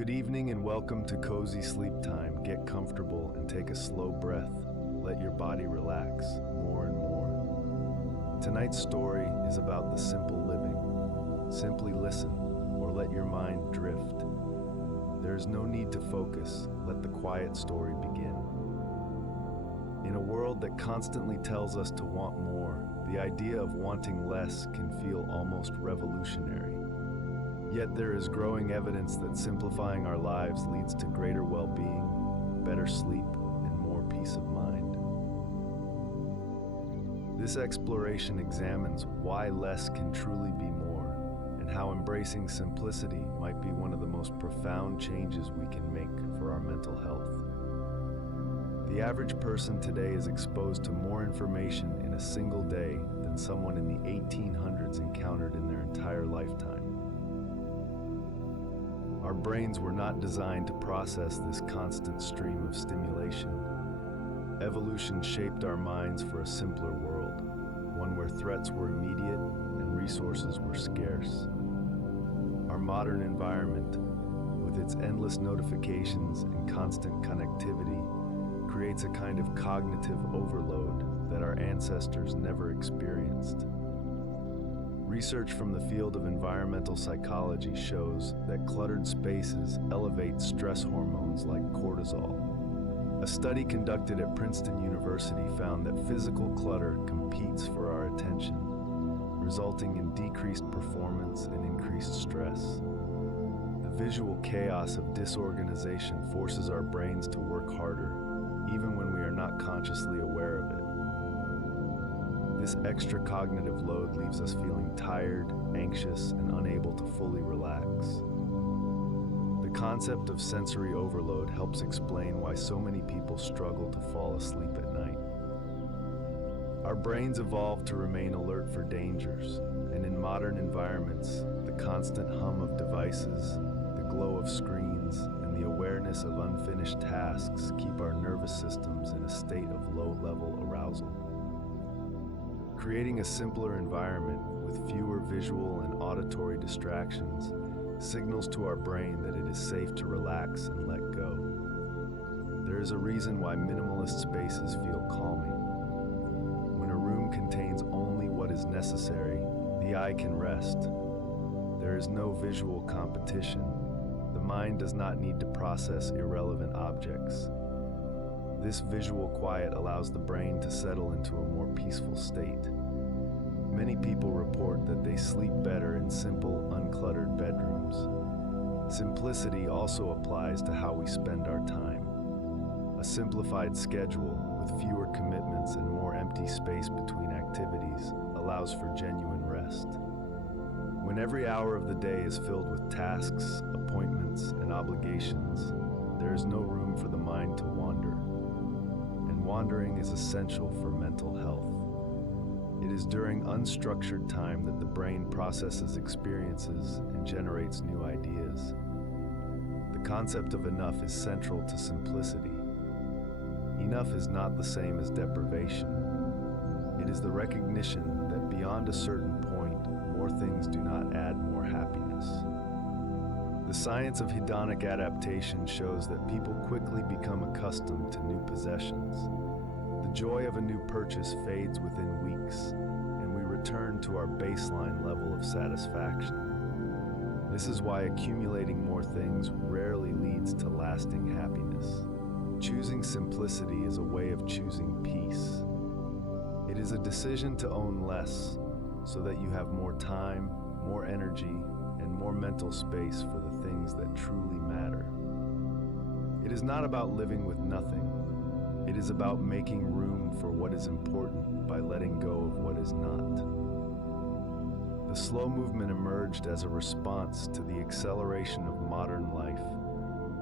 Good evening and welcome to Cozy Sleep Time. Get comfortable and take a slow breath. Let your body relax more and more. Tonight's story is about the simple living. Simply listen or let your mind drift. There is no need to focus. Let the quiet story begin. In a world that constantly tells us to want more, the idea of wanting less can feel almost revolutionary. Yet there is growing evidence that simplifying our lives leads to greater well-being, better sleep, and more peace of mind. This exploration examines why less can truly be more, and how embracing simplicity might be one of the most profound changes we can make for our mental health. The average person today is exposed to more information in a single day than someone in the 1800s encountered in their entire lifetime. Our brains were not designed to process this constant stream of stimulation. Evolution shaped our minds for a simpler world, one where threats were immediate and resources were scarce. Our modern environment, with its endless notifications and constant connectivity, creates a kind of cognitive overload that our ancestors never experienced. Research from the field of environmental psychology shows that cluttered spaces elevate stress hormones like cortisol. A study conducted at Princeton University found that physical clutter competes for our attention, resulting in decreased performance and increased stress. The visual chaos of disorganization forces our brains to work harder, even when we are not consciously aware of it. This extra cognitive load leaves us feeling tired, anxious, and unable to fully relax. The concept of sensory overload helps explain why so many people struggle to fall asleep at night. Our brains evolved to remain alert for dangers, and in modern environments, the constant hum of devices, the glow of screens, and the awareness of unfinished tasks keep our nervous systems in a state of low-level arousal. Creating a simpler environment with fewer visual and auditory distractions signals to our brain that it is safe to relax and let go. There is a reason why minimalist spaces feel calming. When a room contains only what is necessary, the eye can rest. There is no visual competition. The mind does not need to process irrelevant objects. This visual quiet allows the brain to settle into a more peaceful state. Many people report that they sleep better in simple, uncluttered bedrooms. Simplicity also applies to how we spend our time. A simplified schedule with fewer commitments and more empty space between activities allows for genuine rest. When every hour of the day is filled with tasks, appointments, and obligations, there is no room for the mind to wander. And wandering is essential for mental health. It is during unstructured time that the brain processes experiences and generates new ideas. The concept of enough is central to simplicity. Enough is not the same as deprivation. It is the recognition that beyond a certain point, more things do not add more happiness. The science of hedonic adaptation shows that people quickly become accustomed to new possessions. The joy of a new purchase fades within weeks, and we return to our baseline level of satisfaction. This is why accumulating more things rarely leads to lasting happiness. Choosing simplicity is a way of choosing peace. It is a decision to own less, so that you have more time, more energy, and more mental space for the things that truly matter. It is not about living with nothing. It is about making room for what is important by letting go of what is not. The slow movement emerged as a response to the acceleration of modern life,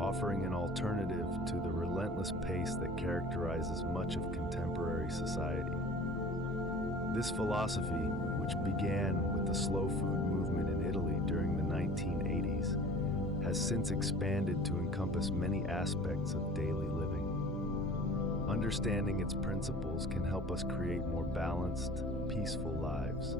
offering an alternative to the relentless pace that characterizes much of contemporary society. This philosophy, which began with the slow food movement in Italy during the 1980s, has since expanded to encompass many aspects of daily living. Understanding its principles can help us create more balanced, peaceful lives.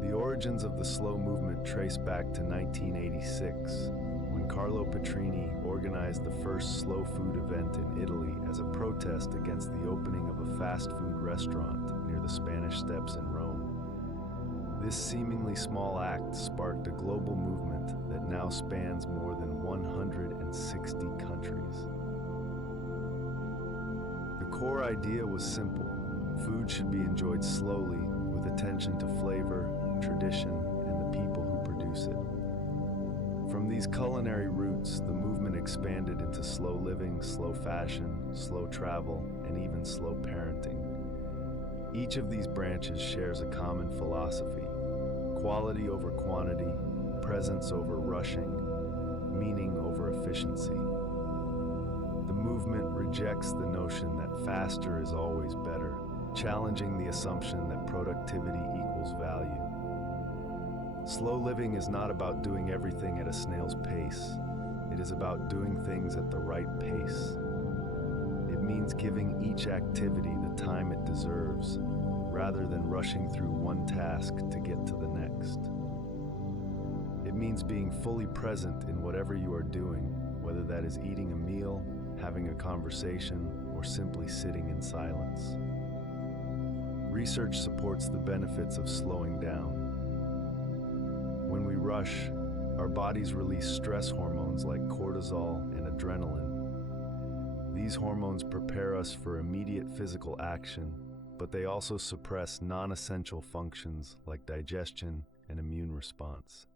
The origins of the slow movement trace back to 1986, when Carlo Petrini organized the first slow food event in Italy as a protest against the opening of a fast food restaurant near the Spanish Steps in Rome. This seemingly small act sparked a global movement that now spans more than 160 countries. The core idea was simple. Food should be enjoyed slowly, with attention to flavor, tradition, and the people who produce it. From these culinary roots, the movement expanded into slow living, slow fashion, slow travel, and even slow parenting. Each of these branches shares a common philosophy: quality over quantity, presence over rushing, meaning over efficiency. The movement rejects the notion that faster is always better, challenging the assumption that productivity equals value. Slow living is not about doing everything at a snail's pace. It is about doing things at the right pace. It means giving each activity the time it deserves, rather than rushing through one task to get to the next. It means being fully present in whatever you are doing, whether that is eating a meal, having a conversation, or simply sitting in silence. Research supports the benefits of slowing down. When we rush, our bodies release stress hormones like cortisol and adrenaline. These hormones prepare us for immediate physical action, but they also suppress non-essential functions like digestion and immune response.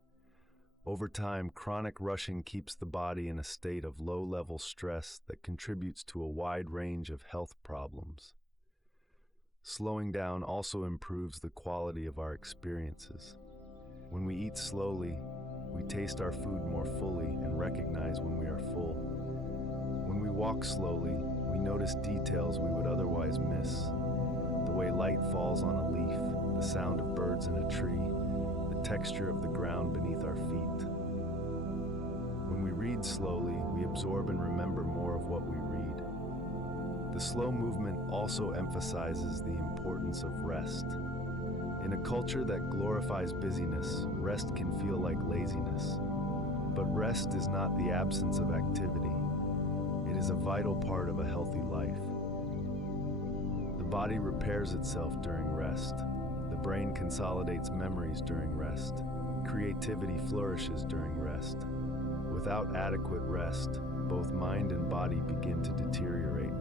Over time, chronic rushing keeps the body in a state of low-level stress that contributes to a wide range of health problems. Slowing down also improves the quality of our experiences. When we eat slowly, we taste our food more fully and recognize when we are full. When we walk slowly, we notice details we would otherwise miss. The way light falls on a leaf, the sound of birds in a tree, the texture of the ground beneath our feet. When we read slowly, we absorb and remember more of what we read. The slow movement also emphasizes the importance of rest. In a culture that glorifies busyness, rest can feel like laziness. But rest is not the absence of activity. It is a vital part of a healthy life. The body repairs itself during rest. The brain consolidates memories during rest. Creativity flourishes during rest. Without adequate rest, both mind and body begin to deteriorate.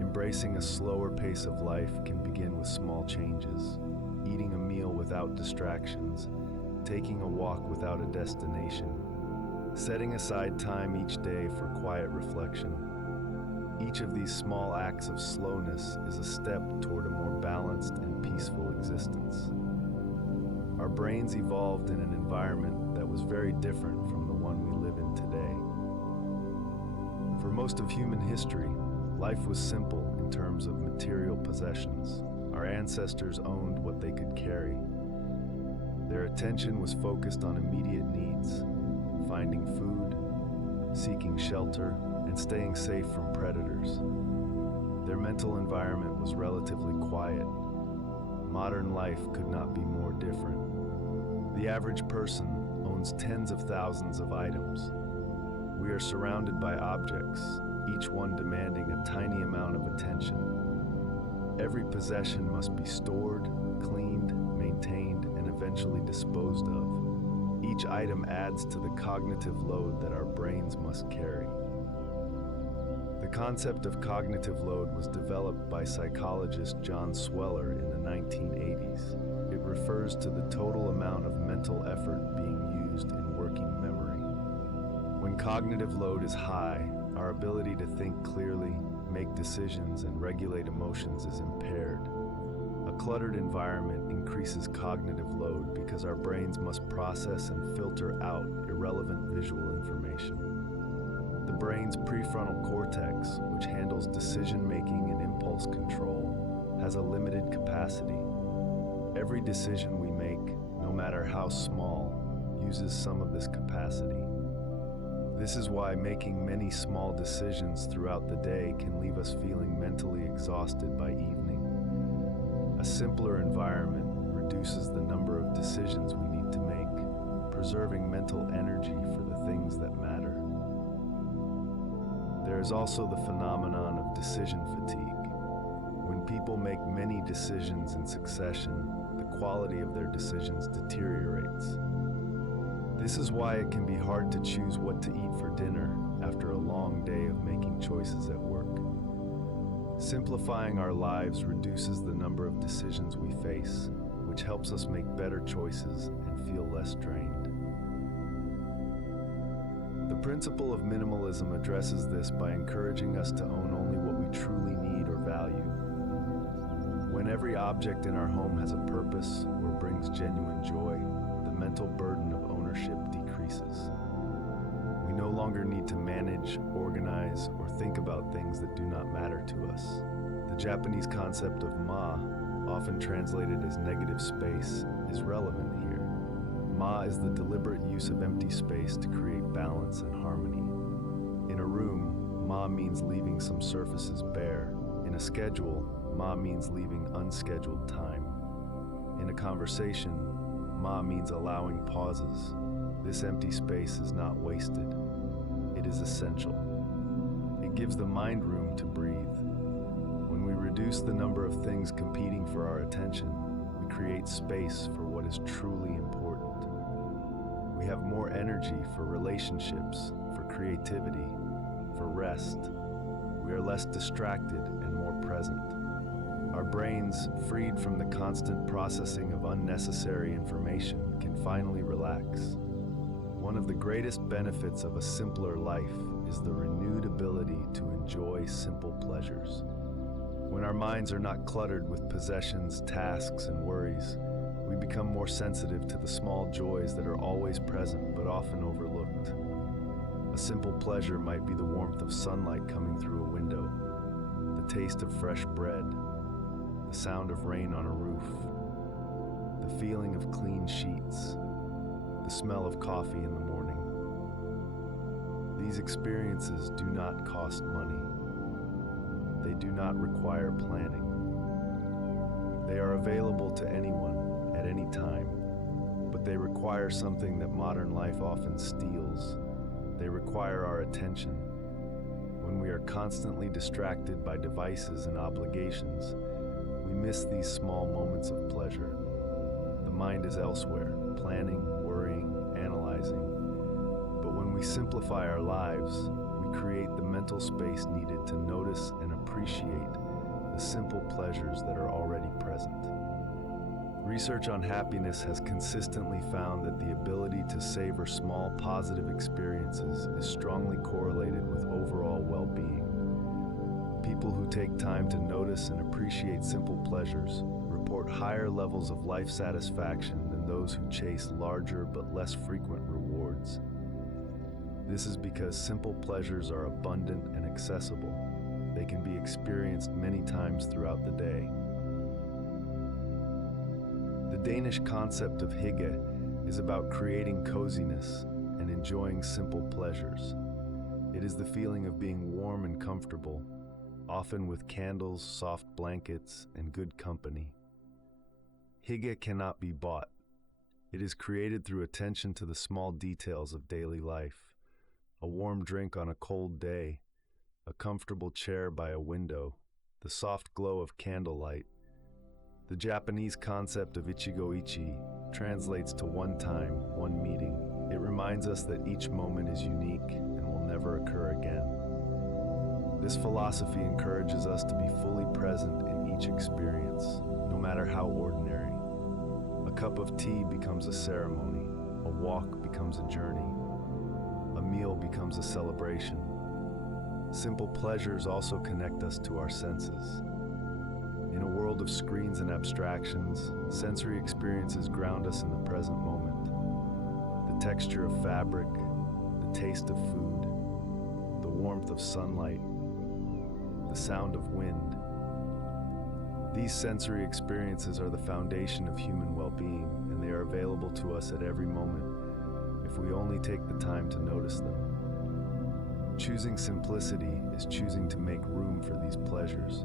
Embracing a slower pace of life can begin with small changes. Eating a meal without distractions, taking a walk without a destination, setting aside time each day for quiet reflection. Each of these small acts of slowness is a step toward a more balanced and peaceful existence. Our brains evolved in an environment that was very different from the one we live in today. For most of human history, life was simple in terms of material possessions. Our ancestors owned what they could carry. Their attention was focused on immediate needs, finding food, seeking shelter, and staying safe from predators. Their mental environment was relatively quiet. Modern life could not be more different. The average person owns tens of thousands of items. We are surrounded by objects, each one demanding a tiny amount of attention. Every possession must be stored, cleaned, maintained, and eventually disposed of. Each item adds to the cognitive load that our brains must carry. The concept of cognitive load was developed by psychologist John Sweller in the 1980s. It refers to the total amount of mental effort being used in working memory. When cognitive load is high, our ability to think clearly, make decisions, and regulate emotions is impaired. A cluttered environment increases cognitive load because our brains must process and filter out irrelevant visual information. The brain's prefrontal cortex, which handles decision-making and impulse control, has a limited capacity. Every decision we make, no matter how small, uses some of this capacity. This is why making many small decisions throughout the day can leave us feeling mentally exhausted by evening. A simpler environment reduces the number of decisions we need to make, preserving mental energy for the things that matter. There is also the phenomenon of decision fatigue. When people make many decisions in succession, the quality of their decisions deteriorates. This is why it can be hard to choose what to eat for dinner after a long day of making choices at work. Simplifying our lives reduces the number of decisions we face, which helps us make better choices and feel less drained. The principle of minimalism addresses this by encouraging us to own only what we truly need or value. When every object in our home has a purpose or brings genuine joy, the mental burden of ownership decreases. We no longer need to manage, organize, or think about things that do not matter to us. The Japanese concept of ma, often translated as negative space, is relevant here. Ma is the deliberate use of empty space to create balance and harmony. In a room, ma means leaving some surfaces bare. In a schedule, ma means leaving unscheduled time. In a conversation, ma means allowing pauses. This empty space is not wasted. It is essential. It gives the mind room to breathe. When we reduce the number of things competing for our attention, we create space for what is truly important. We have more energy for relationships, for creativity, for rest. We are less distracted and more present. Our brains, freed from the constant processing of unnecessary information, can finally relax. One of the greatest benefits of a simpler life is the renewed ability to enjoy simple pleasures. When our minds are not cluttered with possessions, tasks, and worries, we become more sensitive to the small joys that are always present but often overlooked. A simple pleasure might be the warmth of sunlight coming through a window, the taste of fresh bread, the sound of rain on a roof, the feeling of clean sheets, the smell of coffee in the morning. These experiences do not cost money. They do not require planning. They are available to anyone at any time, but they require something that modern life often steals. They require our attention. When we are constantly distracted by devices and obligations, we miss these small moments of pleasure. The mind is elsewhere, planning, worrying, analyzing. But when we simplify our lives, we create the mental space needed to notice and appreciate the simple pleasures that are already present. Research on happiness has consistently found that the ability to savor small positive experiences is strongly correlated with overall well-being. People who take time to notice and appreciate simple pleasures report higher levels of life satisfaction than those who chase larger but less frequent rewards. This is because simple pleasures are abundant and accessible. They can be experienced many times throughout the day. The Danish concept of hygge is about creating coziness and enjoying simple pleasures. It is the feeling of being warm and comfortable, often with candles, soft blankets, and good company. Hygge cannot be bought. It is created through attention to the small details of daily life. A warm drink on a cold day, a comfortable chair by a window, the soft glow of candlelight. The Japanese concept of ichigo-ichi translates to one time, one meeting. It reminds us that each moment is unique and will never occur again. This philosophy encourages us to be fully present in each experience, no matter how ordinary. A cup of tea becomes a ceremony, a walk becomes a journey, a meal becomes a celebration. Simple pleasures also connect us to our senses. In a world of screens and abstractions, sensory experiences ground us in the present moment. The texture of fabric, the taste of food, the warmth of sunlight, the sound of wind. These sensory experiences are the foundation of human well-being, and they are available to us at every moment if we only take the time to notice them. Choosing simplicity is choosing to make room for these pleasures.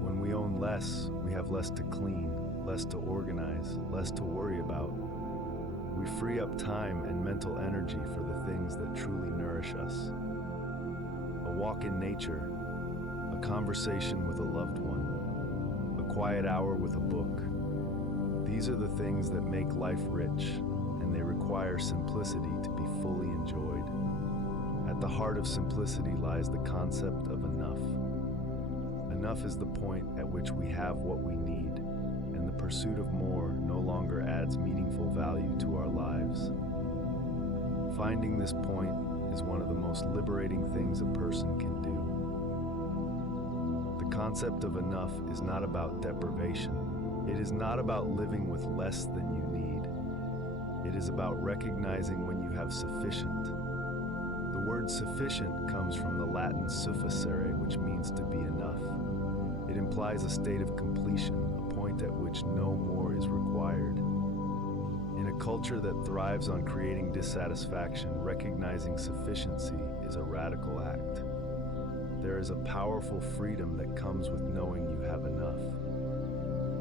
When we own less, we have less to clean, less to organize, less to worry about. We free up time and mental energy for the things that truly nourish us. A walk in nature, a conversation with a loved one, a quiet hour with a book. These are the things that make life rich, and they require simplicity to be fully enjoyed. At the heart of simplicity lies the concept of enough. Enough is the point at which we have what we need, and the pursuit of more no longer adds meaningful value to our lives. Finding this point is one of the most liberating things a person can do. The concept of enough is not about deprivation. It is not about living with less than you need. It is about recognizing when you have sufficient. The word sufficient comes from the Latin sufficere, which means to be enough. It implies a state of completion, a point at which no more is required. In a culture that thrives on creating dissatisfaction, recognizing sufficiency is a radical act. There is a powerful freedom that comes with knowing you have enough.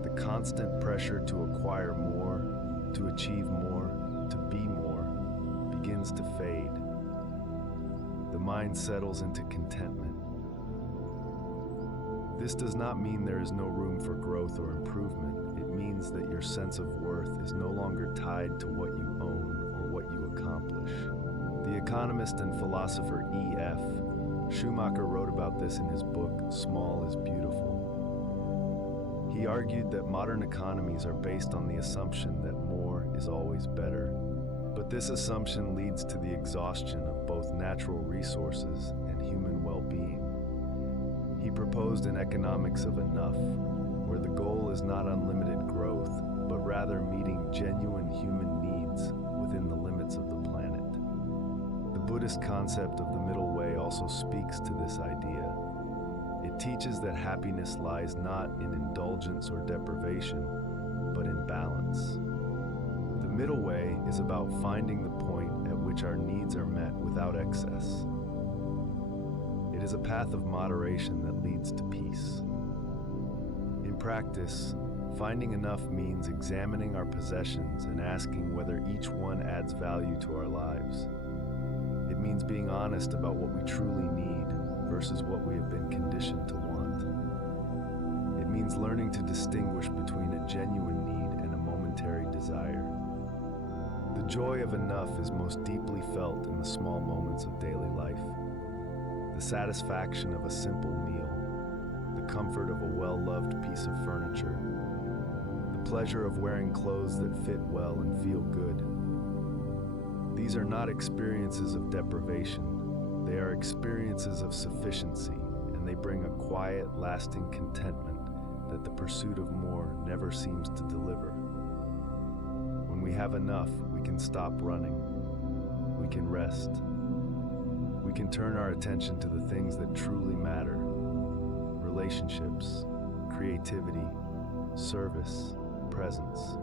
The constant pressure to acquire more, to achieve more, to be more, begins to fade. The mind settles into contentment. This does not mean there is no room for growth or improvement. It means that your sense of worth is no longer tied to what you own or what you accomplish. The economist and philosopher E.F. Schumacher wrote about this in his book, Small is Beautiful. He argued that modern economies are based on the assumption that more is always better. But this assumption leads to the exhaustion of both natural resources and human well-being. He proposed an economics of enough, where the goal is not unlimited growth, but rather meeting genuine human needs within the limits of the planet. The Buddhist concept of the middle way also speaks to this idea. It teaches that happiness lies not in indulgence or deprivation, but in balance. The middle way is about finding the point at which our needs are met without excess. It is a path of moderation that leads to peace. In practice, finding enough means examining our possessions and asking whether each one adds value to our lives. It means being honest about what we truly need versus what we have been conditioned to want. It means learning to distinguish between a genuine need and a momentary desire. The joy of enough is most deeply felt in the small moments of daily life. The satisfaction of a simple meal, the comfort of a well-loved piece of furniture, the pleasure of wearing clothes that fit well and feel good. These are not experiences of deprivation. They are experiences of sufficiency, and they bring a quiet, lasting contentment that the pursuit of more never seems to deliver. When we have enough, we can stop running. We can rest. We can turn our attention to the things that truly matter: relationships, creativity, service, presence.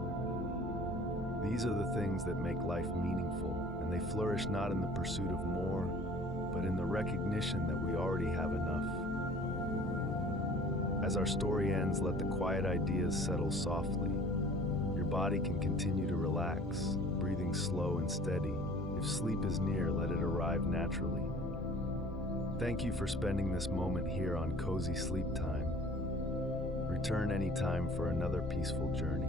These are the things that make life meaningful, and they flourish not in the pursuit of more, but in the recognition that we already have enough. As our story ends, let the quiet ideas settle softly. Your body can continue to relax, breathing slow and steady. If sleep is near, let it arrive naturally. Thank you for spending this moment here on Cozy Sleep Time. Return anytime for another peaceful journey.